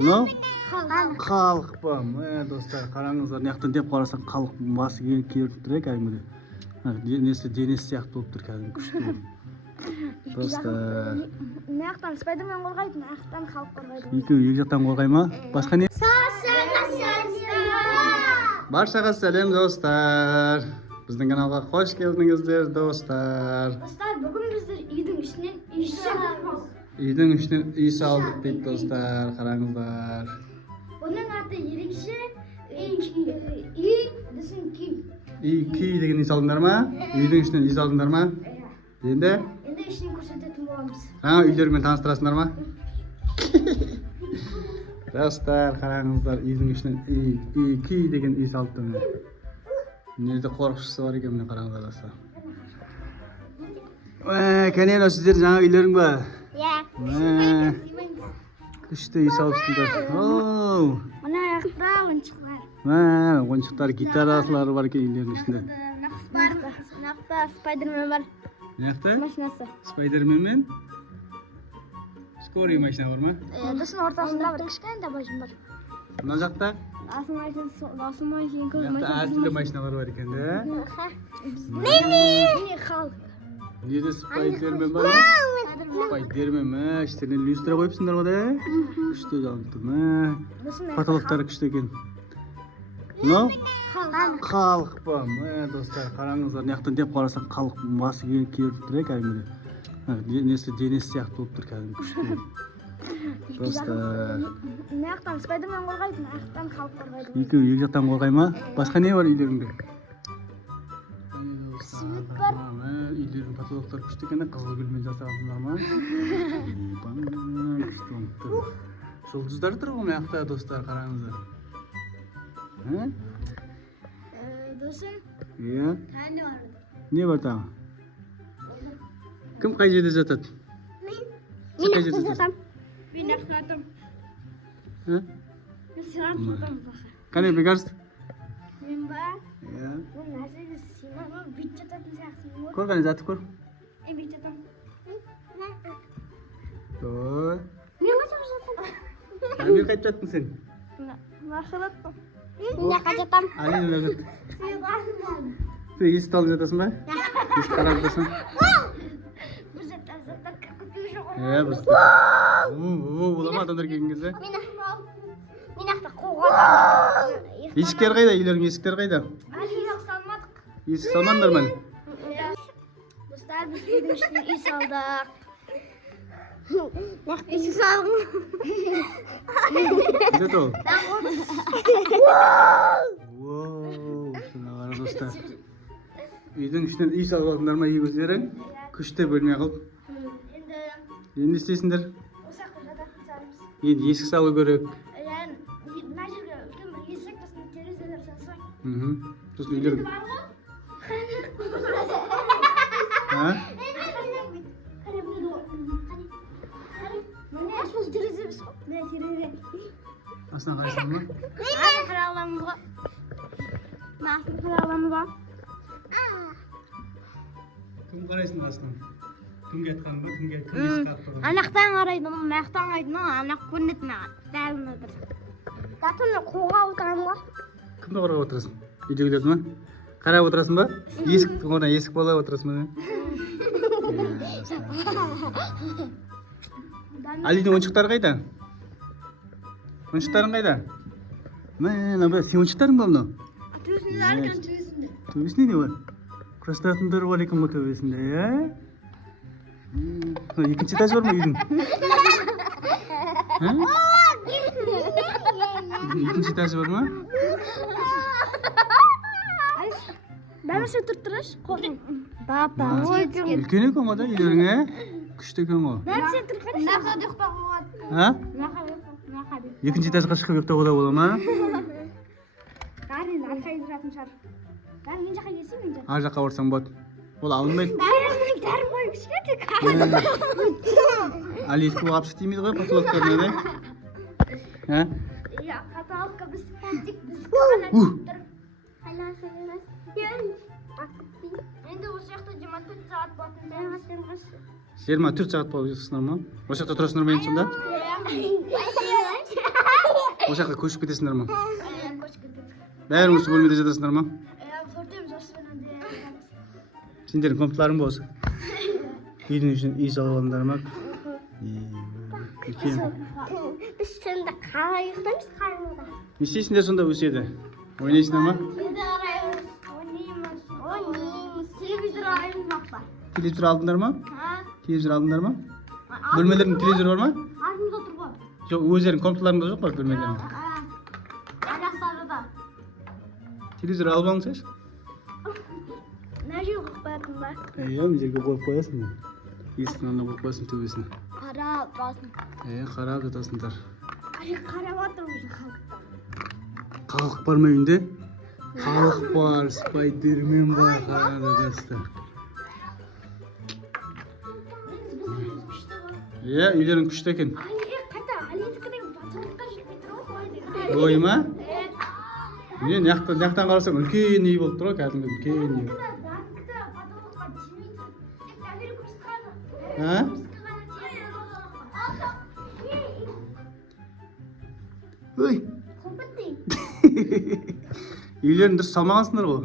No? Халық па. Достар, қараңыздар, мынаяқтан деп қарасаң халық басы келіп тұр кәдімгідей. Денесі сияқты болып тұр кәдімгі күшті. Достар. Мынаяқтан Спайдермен қорғайды, мынаяқтан халық қорғайды. Екеуі екі жақтан қорғай ма? Басқа не? Баршаға сәлем достар. Біздің каналға қош келдіңіздер достар. Достар, бүгін біздер үйдің ішінен үй салдық. Үйдің ішінен үй салдық дейді достар, қараңыздар. Оның аты ерекше үй десін күй. Күй деген үй салдыңдар ма? Үйдің ішінен үй салдыңдар ма? Енді ішін көрсететін боламыз. Үйлермен таныстырасыңдар ма? Достар, қараңыздар, үйдің ішінен күй деген үй салды. Неде қорықшысы бар екен, міне қараңыздар достар. Кәнен, сіздер жаңа үйлерің ба? Күшті үй салыпсыңдар. Мына аяқта ойыншықтар. Ойыншықтар, гитаралары бар екен үйлердің ішінде. Мынақта Спайдермен бар. Мынақта? Машинасы. Спайдермен мен? Скорый машина бар ма? Досының ортасында бір кішкентай машина бар. Мына жақта? Асыл машина, көз машина. Әртүрлі машиналар бар екен, да? Міне халық. Неде Спайдермен бар? Спайдермен ма? Іштерінен люстра қойыпсыңдар ма да? Күшті жанып тұр ма? Потолоктары күшті екен. Но? Халық па. Достар, қараңыздар, мынаяқтан деп қарасаң халық басы келіп тұр кәдімгідей. Денесі сияқты болып тұр кәдімгі күшті. Достар. Мынаяқтан Спайдермен қорғайды, мынаяқтан халық қорғайды. Екеуі екі жақтан қорғай ма? Басқа не бар үйлеріңде? Свет бар. Үйлердің потолоктары күшті екен, қызыл гүлмен жасағансыңдар ма? Күшті болып тұр. Жұлдыздар тұр ғой мынаяқта достар, қараңыздар. Досым. Иә. Не бар тағы? Кім қай жерде жатады? Мен жақта жатам. Мен жақта жатам. Мен сирап жатам. Қане бекарсыз? Мен ба? Иә. Мен нәрсеге синамын, бүйтіп жататын сияқтымын. Көр, қане жатып көр. Мен бүйтіп жатам. Ой. Мен қашап жатам. Мен қайтып жаттың сен? Машалаттым. Мен жаққа жатам. Алина да жат. Сен есікті алып жатасың ба? Есікті қарап жатасың? Бір заттар көкпеу жоқ. Бір бола ма адамдар келген кезде? Мен ақта қоғам. Есіктер қайда? Үйлердің есіктері қайда? Есік салмадық. Есік салмаңдар ма? Достар, біз үйдің ішіне үй салдық. Есік салдым. Где то? Шuna қара достар. Үйдің ішінен үй салып алдыңдар ма өздерің? Күшті бөлме қылып. Енді не істейсіңдер? Осы жақта жататын шығармыз. Енді есік салу керек. Мына жерге үлкен бір есік, сосын терезелер салсақ. Сосын үйлер. Осы терезе біз ғой. Міне терезе. Астына қарайсың ба? Қарағыламыз ғой. Қарағыламыз ғой. Кім қарайсың астына? Кімге айтқан ба? Кім есік қағып тұрған? Анақтан қарайды, мынаяқтан қарайды, анақ көрінеді маған. Бәрін отыр. Затын қоға отырамын ғой. Кімді қорғап отырасың? Үйдегілерді ма? Қарап отырасың ба? Есік бола отырасың ба? Алидің ойыншықтары қайда? Ойыншықтарың қайда? Сен ойыншықтарың ба мынау? Төбесінде бар екен, төбесінде. Төбесінде не бар? Құрастыратындар бар екен ғой төбесінде, иә? Екінші этаж бар ма үйдің? Екінші этажы бар ма? Бәрімізше тұрып тұраш, қоғын. Үлкен екен ғой да үйлерің, ә? Күшті екен ғой. Бәрімізше тұрып қараш. Нақад ұйықтап болады. Екінші этажға шығып ұйықтауға бола ма? Бәрін арқайын тұратын шығар. Бәрін мен жаққа келсем мен жаққа. Ар жаққа барсаң болады. Ол алынбайды. Дәрін қойып кішкентай. Али ескі қапшы деймейді ғой потолоктарына, да? Иә, потолокқа біз тік біз қана тұрып. Енді осы жақта 24 сағат болатын. 24 сағат болып жатсыңдар ма? Осы жақта тұрасыңдар ма енді сонда? Осы жаққа көшіп кетесіңдер ма? Бәрің осы бөлмеде жатасыңдар ма? Сендердің комнаталарың ба осы? Үйдің ішін үй салып алыңдар ма? Біз сонда қалай ұйықтаймыз қараңғыда? Не істейсіңдер сонда өседі? Ойнайсыңдар ма? Ойнаймыз. Телевизор алайын бақпа. Телевизор алдыңдар ма? Телевизор алдыңдар ма? Бөлмелердің телевизоры бар ма? Артымызда тұр ғой. Жоқ, өздерінің комнаталарында жоқ па бөлмелерінде? Аяқтарында. Телевизор алып алыңызшы. Мына жерге қойып қоятын ба? Иә, мына жерге қойып қоясың. Есіктің алдына қойып қоясың төбесіне. Қарап тұрасың. Қарап жатасыңдар. Қарап отырмыз халықтан. Халық бар ма үйінде? Халық бар, Спайдермен бар, қараңыздар. Иә, үйлерің күшті екен. Ой ма? Міне, наяқтан қарасаң үлкен үй болып тұр ғой, кәдімгі үлкен үй. Ой. Үйлерін дұрыс салмағансыңдар ғой.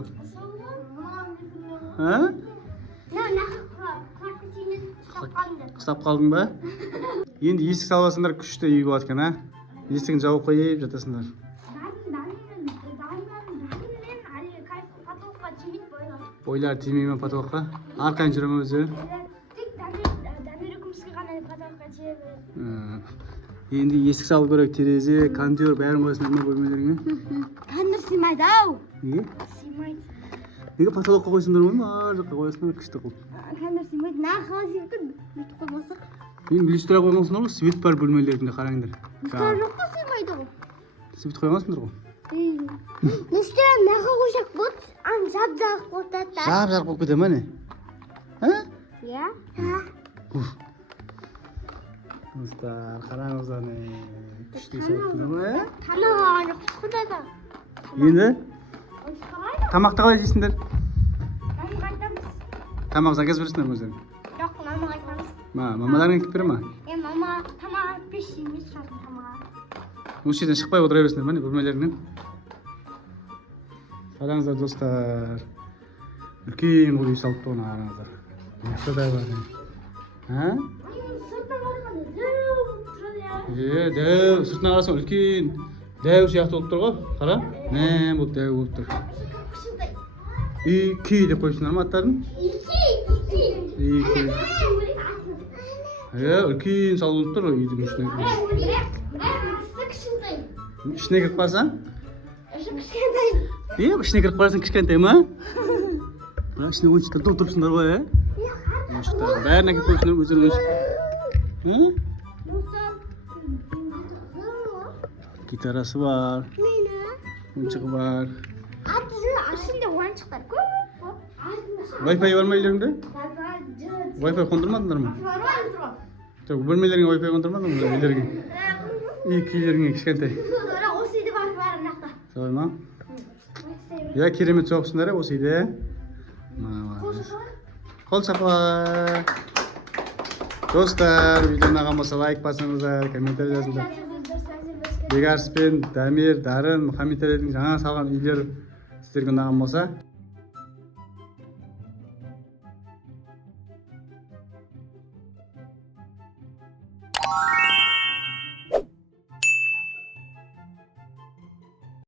Қыстап қалдың ба? Енді есік саласыңдар күшті үй болады екен, а? Есігін жауып қойып жатасыңдар. Бойлар тимей ме потолыққа? Арқайын жүре ме өздері? Енді есік салу керек, терезе, кондер, бәрін қойасыңдар ма бөлмелеріңе? Кондер сыймайды ау. Неге? Сыймайды. Неге потолыққа қойсыңдар ма? Ар жаққа қойасыңдар, күшті қылып. Кондер сыймайды. Қалай сыймайды? Бүйтіп қоймасақ. Енді люстра қойғансыңдар ғой, свет бар бөлмелерінде, қараңдар. Люстра жоқ па сыймайды ғой. Свет қойғансыңдар ғой. Люстра наға қойсақ болады? Жап-жарық болады да. Жап-жарық болып кете ма не? Иә. Достар, қараңыздар не? Күшті салыптыңдар ма? Танаға жоқ құдада. Енді? Тамақты қалай жейсіңдер? Мамаға айтамыз. Тамақ заказ бересіңдер ме өздерің? Жоқ, мамаға айтамыз. Мамаларың кетіп бере ма? Мама тамақ пеш емес жатыр тамаға. Осы жерден шықпай отыра бересіңдер ма не бөлмелеріңнен? Қараңыздар достар. Үлкен үй салып тұрған қараңыздар. Мықты да бар. Дәу, сыртына қарасаң үлкен дәу сияқты болып тұр ғой. Қара, мәм болып дәу болып тұр. Үй деп қойыпсыңдар ма аттарын? Үлкен салып тұр ғой үйдің ішіне. Ішіне кіріп қалсаң? Ішіне кіріп қалсаң кішкентай ма? Бірақ ішіне ойыншықтар тұрсыңдар ғой, ойыншықтар бәрін әкеп қойыпсыңдар өздерің ойыншық. Гитарасы бар, ойыншығы бар. Ішінде ойыншықтар көп. Wi-Fi бар ма үйлеріңде? Wi-Fi қондырмадыңдар ма? Бөлмелеріңе Wi-Fi қондырмадыңдар ма үйлеріңе? Үйлеріңе кішкентай. Осы үйде бар мақта. Солай ма? Я керемет соғысыңдар осы үйде. Қол шапалақ. Достар, видеоны ұнаған болса лайк басыңыздар, комментарий жазыңыздар. Бекарыс пен Дамир, Дарын, Мұхаммедтердің жаңа салған үйлер сіздерге ұнаған болса